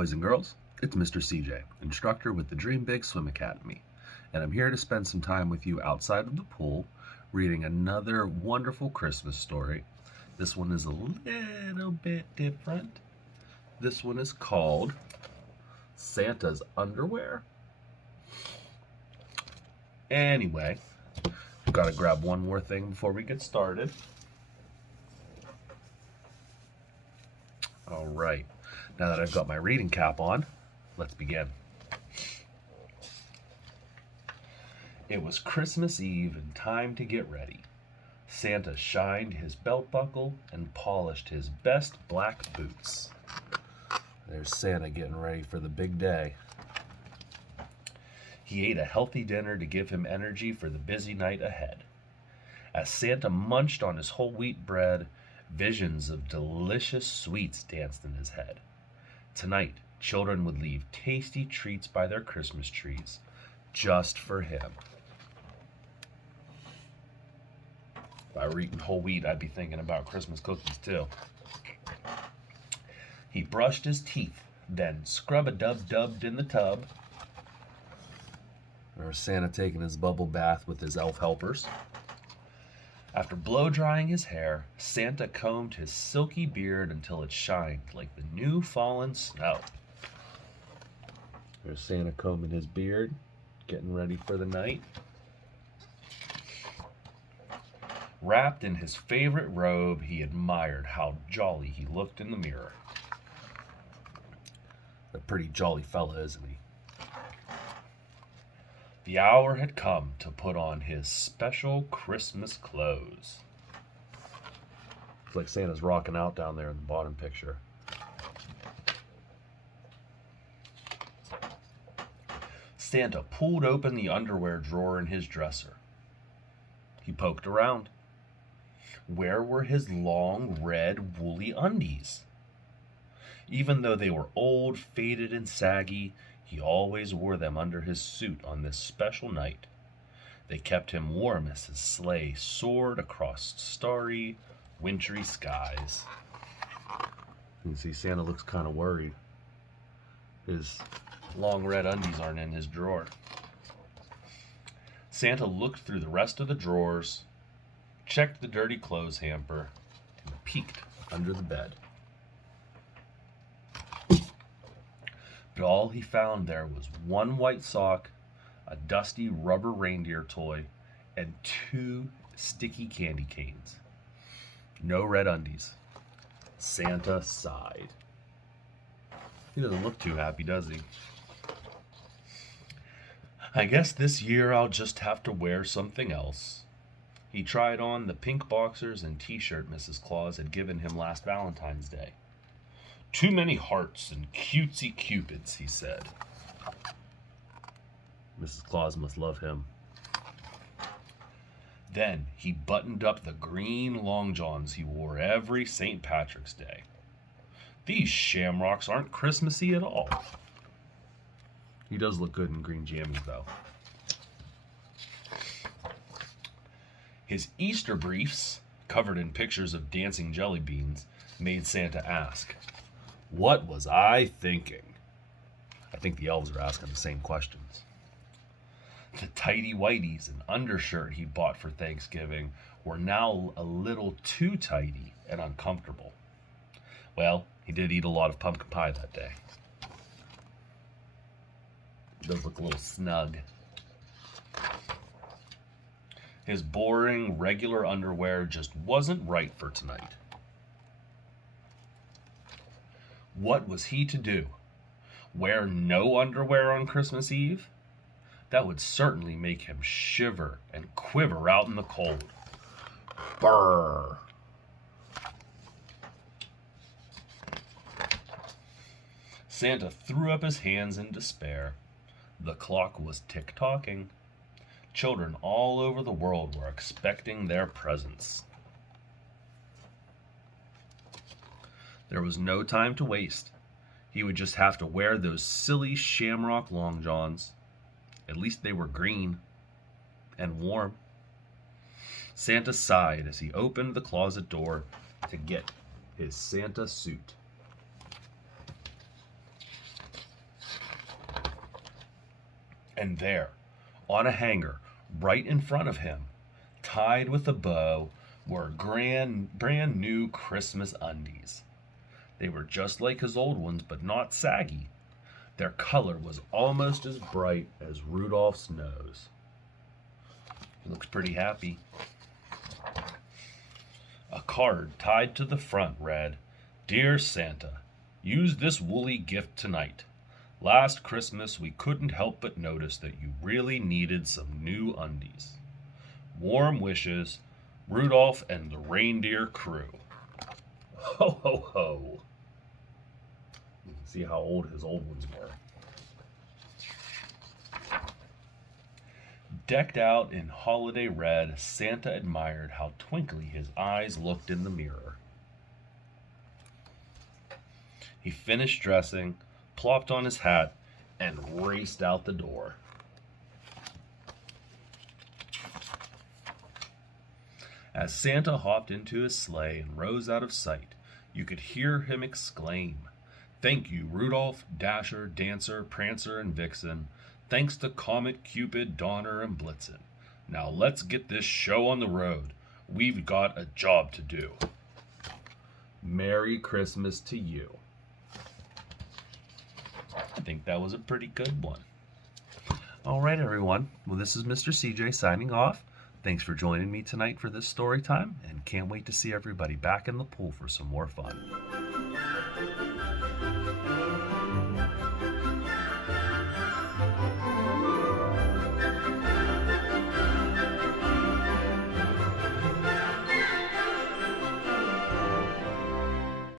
boys and girls. It's Mr. CJ, instructor with the Dream Big Swim Academy, and I'm here to spend some time with you outside of the pool reading another wonderful Christmas story. This one is a little bit different. This one is called Santa's Underwear. Anyway, I've got to grab one more thing before we get started. All right, now that I've got my reading cap on, let's begin. It was Christmas Eve and time to get ready. Santa shined his belt buckle and polished his best black boots. There's Santa getting ready for the big day. He ate a healthy dinner to give him energy for the busy night ahead. As Santa munched on his whole wheat bread, visions of delicious sweets danced in his head. Tonight, children would leave tasty treats by their Christmas trees, just for him. If I were eating whole wheat, I'd be thinking about Christmas cookies too. He brushed his teeth, then scrub-a-dub-dubbed in the tub. There's Santa taking his bubble bath with his elf helpers. After blow-drying his hair, Santa combed his silky beard until it shined like the new fallen snow. There's Santa combing his beard, getting ready for the night. Wrapped in his favorite robe, he admired how jolly he looked in the mirror. A pretty jolly fella, isn't he? The hour had come to put on his special Christmas clothes. It's like Santa's rocking out down there in the bottom picture. Santa pulled open the underwear drawer in his dresser. He poked around. Where were his long, red, woolly undies? Even though they were old, faded, and saggy, he always wore them under his suit on this special night. They kept him warm as his sleigh soared across starry, wintry skies. You can see Santa looks kind of worried. His long red undies aren't in his drawer. Santa looked through the rest of the drawers, checked the dirty clothes hamper, and peeked under the bed. But all he found there was one white sock, a dusty rubber reindeer toy, and 2 sticky candy canes. No red undies. Santa sighed. He doesn't look too happy, does he? I guess this year I'll just have to wear something else. He tried on the pink boxers and t-shirt Mrs. Claus had given him last Valentine's Day. Too many hearts and cutesy cupids, he said. Mrs. Claus must love him. Then he buttoned up the green long johns he wore every St. Patrick's Day. These shamrocks aren't Christmassy at all. He does look good in green jammies, though. His Easter briefs, covered in pictures of dancing jelly beans, made Santa ask, "What was I thinking?" I think the elves are asking the same questions. The tighty whities and undershirt he bought for Thanksgiving were now a little too tidy and uncomfortable. Well, he did eat a lot of pumpkin pie that day. It does look a little snug. His boring, regular underwear just wasn't right for tonight. What was he to do? Wear no underwear on Christmas Eve? That would certainly make him shiver and quiver out in the cold. Brrr. Santa threw up his hands in despair. The clock was tick-tocking. Children all over the world were expecting their presents. There was no time to waste. He would just have to wear those silly shamrock long johns. At least they were green and warm. Santa sighed as he opened the closet door to get his Santa suit. And there, on a hanger, right in front of him, tied with a bow, were brand new Christmas undies. They were just like his old ones, but not saggy. Their color was almost as bright as Rudolph's nose. He looks pretty happy. A card tied to the front read, "Dear Santa, use this woolly gift tonight. Last Christmas we couldn't help but notice that you really needed some new undies. Warm wishes, Rudolph and the reindeer crew." Ho, ho, ho. You can see how old his old ones were. Decked out in holiday red, Santa admired how twinkly his eyes looked in the mirror. He finished dressing, plopped on his hat, and raced out the door. As Santa hopped into his sleigh and rose out of sight, you could hear him exclaim, "Thank you, Rudolph, Dasher, Dancer, Prancer, and Vixen. Thanks to Comet, Cupid, Donner, and Blitzen. Now let's get this show on the road. We've got a job to do. Merry Christmas to you." I think that was a pretty good one. All right, everyone. Well, this is Mr. CJ signing off. Thanks for joining me tonight for this story time, and can't wait to see everybody back in the pool for some more fun.